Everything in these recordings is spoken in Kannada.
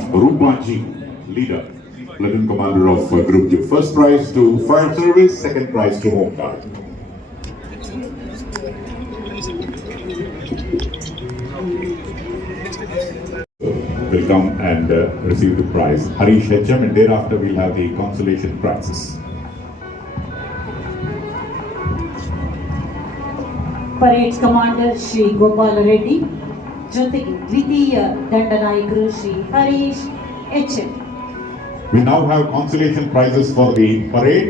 Raj Rumbaji, leader, platoon commander of uh, Group J. First prize to fire service, second prize to home guard. will come and uh, receive the prize. Harish Hecham and thereafter we'll have the consolation prizes. Parade Commander Sri Gopal Reddy ಜೊತೆಗೆ ದ್ವಿತೀಯ ದಂಡನಾಯಕರು Shri Harish H M We now have consolation prizes for the parade.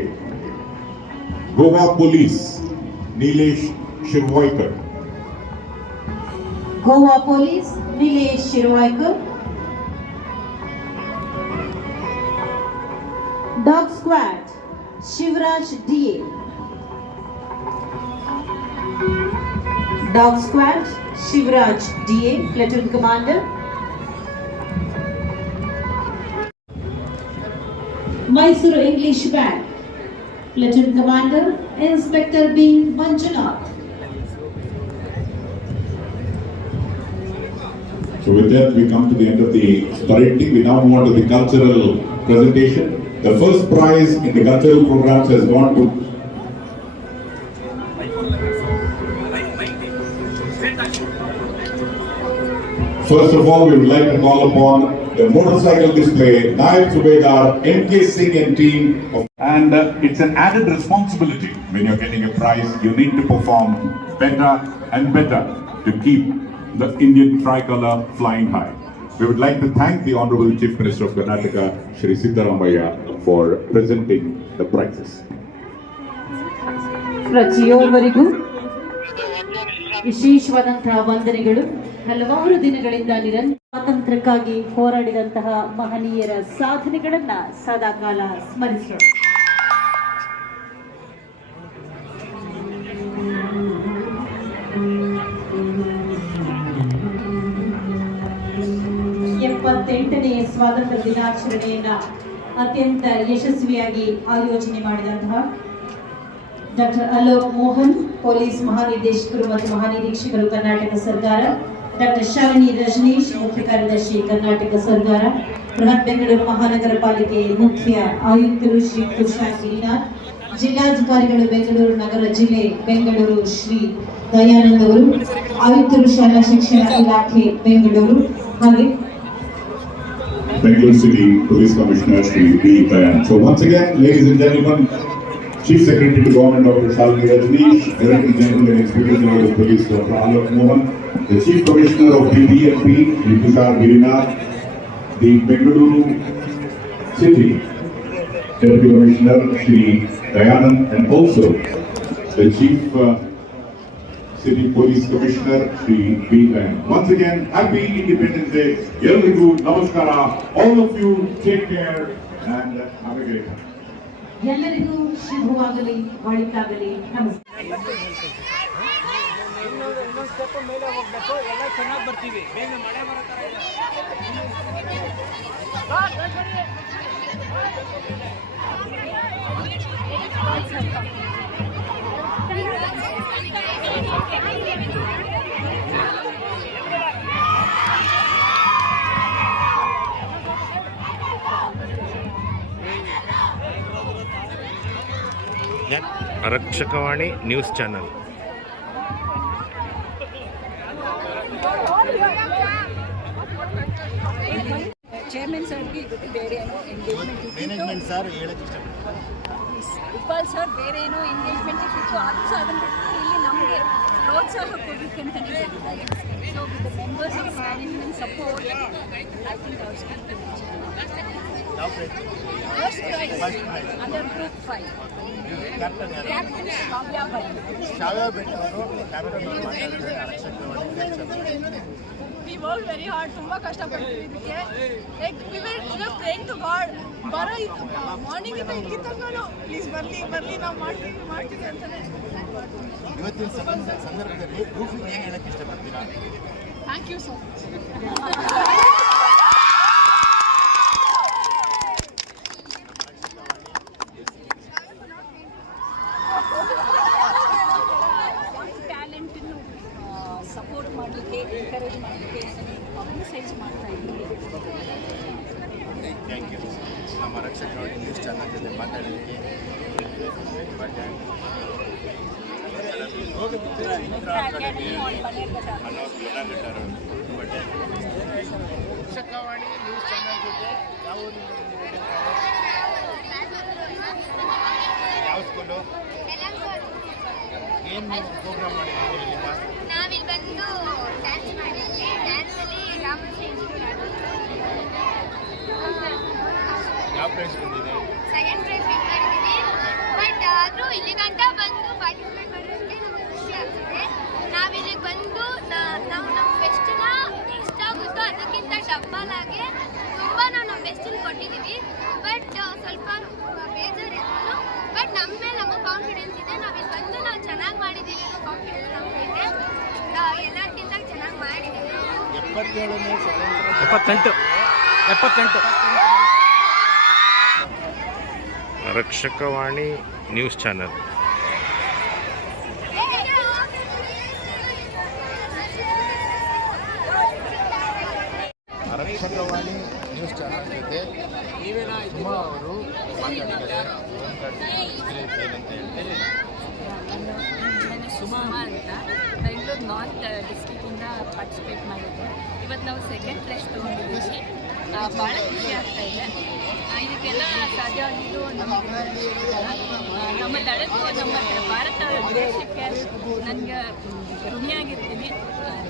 Goa Police, Nilesh Shirvoikar. Goa police Nilesh Shirvoikar dog squad Shivraj DA Dog Squad, Shivraj DA, Platoon Commander. Mysore English Band, Platoon Commander, Inspector B. Manjunath. So with that, we come to the end of the parade. We now move on to the cultural presentation. The first prize in the cultural programs has gone to First of all, we would like to call upon the motorcycle display, Naib Subedar, NK Singh and team. of- And uh, it's an added responsibility when you're getting a prize. You need to perform better and better to keep the Indian tricolor flying high. We would like to thank the Honorable Chief Minister of Karnataka, Shri Siddaramaya, for presenting the prizes. ಪ್ರತಿಯೋರ್ವರಿಗೂ ವಿಶೇಷವಾದಂತಹ ವಂದನೆಗಳು. ಹಲವಾರು ದಿನಗಳಿಂದ ನಿರಂತರ ಸ್ವಾತಂತ್ರ್ಯಕ್ಕಾಗಿ ಹೋರಾಡಿದಂತಹ ಮಹನೀಯರ ಸಾಧನೆಗಳನ್ನ ಸದಾಕಾಲ ಸ್ಮರಿಸೋಣ. ಎಪ್ಪತ್ತೆಂಟನೆಯ ಸ್ವಾತಂತ್ರ್ಯ ದಿನಾಚರಣೆಯನ್ನ ಅತ್ಯಂತ ಯಶಸ್ವಿಯಾಗಿ ಆಯೋಜನೆ ಮಾಡಿದಂತಹ ಡಾಕ್ಟರ್ ಅಲೋಕ್ ಮೋಹನ್ ಪೊಲೀಸ್ ಮಹಾನಿರ್ದೇಶಕರು ಮತ್ತು ಮಹಾನಿರೀಕ್ಷಕರು ಕರ್ನಾಟಕ ಸರ್ಕಾರ ಡಾಕ್ಟರ್ ಶಾಲಿನಿ ರಜನೀಶ್ ಮುಖ್ಯ ಕಾರ್ಯದರ್ಶಿ ಕರ್ನಾಟಕ ಸರ್ಕಾರ ಬೃಹತ್ ಬೆಂಗಳೂರು ಮಹಾನಗರ ಪಾಲಿಕೆ ಮುಖ್ಯ ಆಯುಕ್ತರು ಶ್ರೀ ತುಷಾರ್ ಗಿರಿನಾಥ್ ಜಿಲ್ಲಾಧಿಕಾರಿಗಳು ಬೆಂಗಳೂರು ನಗರ ಜಿಲ್ಲೆ ಬೆಂಗಳೂರು ಶ್ರೀ ದಯಾನಂದ್ ಅವರು ಆಯುಕ್ತರು ಶಾಲಾ ಶಿಕ್ಷಣ ಇಲಾಖೆ ಬೆಂಗಳೂರು ಹಾಗೆ Bangalore City Police Commissioner Shri B. Dayan. So once again, Chief Secretary to Government Dr. Shalini Rajneesh, Director General and Inspector General of Police Dr. Alok Mohan, the Chief Commissioner of BDMP, Shri Girinath, the Bengaluru City Deputy Commissioner Shri Dayanand, and also the Chief uh, City Police Commissioner Shri B. Once again, happy Independence Day. Elrigu, Namaskara. All of you take care and have a great time. ಎಲ್ಲರಿಗೂ ಶುಭವಾಗಲಿ ಒಳಿತಾಗಲಿ ನಮಸ್ಕಾರ. ಬರ್ತೀವಿ ರಕ್ಷಕವಾಣಿ ನ್ಯೂಸ್ ಚಾನಲ್. ಚೇರ್ಮನ್ ಸರ್ಗೆ ಇವತ್ತು ಬೇರೆ ಏನೋ ಎಂಗೇಜ್ಮೆಂಟ್ ಮ್ಯಾನೇಜ್ಮೆಂಟ್ ಸರ್ ಹೇಳಕ್ಕೆ ಇಷ್ಟಪಡ್ತೀನಿ. ಇಕ್ಬಾಲ್ ಸರ್ ಬೇರೆ ಏನೋ ಎಂಗೇಜ್ಮೆಂಟ್ ಇತ್ತು ಅದು ಸಹ ಅದನ್ನು ಬಿಟ್ಟು ಇಲ್ಲಿ ನಮಗೆ ಪ್ರೋತ್ಸಾಹ ಕೊಡಲಿಕ್ಕೆ ಅಂತಲೇ ಹೇಳಿದ್ದಾರೆ so with members of management support I think our ಯಾವ ಪ್ರಯತ್ನ first prize under group five captain ಯಾರು ಕ್ಯಾಪ್ಟನ್ ಕಾವ್ಯ ಬೈ ಶಾವ್ಯ ಬೆಟ್ಟ ಅವರು ಕ್ಯಾಪ್ಟನ್ ಅವರು ಮಾತಾಡ್ತಾರೆ ರಕ್ಷಕರು ವಿ ವರ್ಕ್ ವೆರಿ ಹಾರ್ಡ್ ತುಂಬ ಕಷ್ಟಪಡ್ತೀವಿ ಇದಕ್ಕೆ like we will praying to God ಬರೋ ಮಾರ್ನಿಂಗ್ ಇಂದ ಇಲ್ಲಿ ತನಕನೂ ಪ್ಲೀಸ್ ಬರಲಿ ಬರಲಿ ನಾವು ಮಾಡ್ತೀವಿ ಮಾಡ್ತೀವಿ ಅಂತಾನೆ ಇವತ್ತಿನ ಸಂದರ್ಭ- ಸಂದರ್ಭದಲ್ಲಿ ಗ್ರೂಪ್ ಏನು ಹೇಳಕ್ಕೆ ಇಷ್ಟಪಡ್ತೀರಾ thank you so much encourage thank you ನಮ್ಮ ರಕ್ಷಕ ನೋಡಿ ನ್ಯೂಸ್ ಚಾನಲ್ ಜೊತೆ ಮಾತಾಡಿದ್ದೀನಿ ರಕ್ಷಕವಾಣಿ ನ್ಯೂಸ್ ಚಾನಲ್ ಜೊತೆ ಯಾವ ಏನು ಪ್ರೋಗ್ರಾಮ್ ಮಾಡಿದ್ದೀರಿ ನಾವಿಲ್ಲಿ ಬಂದು ಡ್ಯಾನ್ಸ್ ಮಾಡಿದ್ವಿ. ಡ್ಯಾನ್ಸಲ್ಲಿ ರಾಮಕೃಷ್ಣ ಇನ್ಸ್ಟಿಟ್ಯೂಟ್ ಯಾವ ಪ್ರೈಸ್ ಬಂದಿದೆ? ಸೆಕೆಂಡ್ ಪ್ರೈಸ್ ವಿನ್ ಮಾಡಿದ್ದೀನಿ ಬಟ್ ಆದರೂ ಇಲ್ಲಿ ಗಂಟ ಬಂದು ಪಾರ್ಟಿಸಿಪೇಟ್ ಮಾಡೋದಕ್ಕೆ ನಮಗೆ ಖುಷಿ ಆಗ್ತಿದೆ. ನಾವಿಲ್ಲಿಗೆ ಬಂದು ನಾವು ನಮ್ಮ ಬೆಸ್ಟನ್ನ ಎಷ್ಟಾಗುತ್ತೋ ಅದಕ್ಕಿಂತ ಡಬ್ಬಲ್ ಆಗಿ ತುಂಬ ನಾವು ನಮ್ಮ ಬೆಸ್ಟನ್ನು ಕೊಟ್ಟಿದ್ದೀವಿ. ಬಟ್ ಸ್ವಲ್ಪ ಬೇಜಾರಿದ್ರು ಬಟ್ ನಮ್ಮ ಮೇಲೆ ನಮಗೆ ಕಾನ್ಫಿಡೆನ್ಸ್ ಇದೆ ನಾವಿಲ್ಲಿ ಬಂದು ನಾವು ಚೆನ್ನಾಗಿ ಮಾಡಿದ್ದೀವಿ ಅನ್ನೋ ಕಾನ್ಫಿಡೆನ್ಸ್ ನಮಗಿದೆ ಎಲ್ಲರಿಗಿಂತ ಚೆನ್ನಾಗಿ ಮಾಡಿದ್ದೀವಿ ಎಪ್ಪತ್ತೇಳನೇ ಸ್ವಾತಂತ್ರ್ಯ ಎಪ್ಪತ್ತೆಂಟು. ಎಪ್ಪತ್ತೆಂಟು. Rakshakavani news channel. Rakshakavani news channel ಜೊತೆ ಉಮಾ ಅವರು ಮಾತಾಡಿದ್ದಾರೆ. ನಾನು ಸುಮಾ ಅಂತ ಬೆಂಗಳೂರು ನಾರ್ತ್ ಡಿಸ್ಟಿಕ್ಕಿಂದ ಪಾರ್ಟಿಸಿಪೇಟ್ ಮಾಡಿದ್ದೆ. ಇವತ್ತು ನಾವು ಸೆಕೆಂಡ್ ಪ್ಲೇಸ್ ತೊಗೊಂಡಿದ್ದೀವಿ. ಭಾಳ ಖುಷಿ ಆಗ್ತಾ ಇದೆ. ಇದಕ್ಕೆಲ್ಲ ಸಾಧ್ಯ ಆಗಿದ್ದು ನಮ್ಮ ನಮ್ಮ ದಳಕ್ಕೂ ನಮ್ಮ ಭಾರತ ದೇಶಕ್ಕೆ ನನಗೆ ಋಣಿಯಾಗಿರ್ತೀನಿ.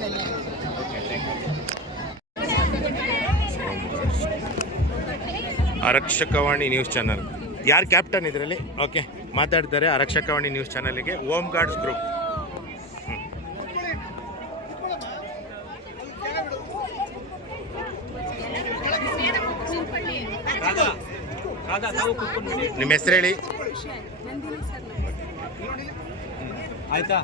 ಧನ್ಯವಾದ ಆರಕ್ಷಕವಾಣಿ ನ್ಯೂಸ್ ಚಾನಲ್. ಯಾರು ಕ್ಯಾಪ್ಟನ್ ಇದರಲ್ಲಿ? ಓಕೆ ಮಾತಾಡ್ತಾರೆ ಅರಕ್ಷಕವಾಣಿ ನ್ಯೂಸ್ ಚಾನಲ್ಗೆ. Om guards group. ನಿಮ್ಮ ಹೆಸರು ಹೇಳಿ ಆಯ್ತಾ?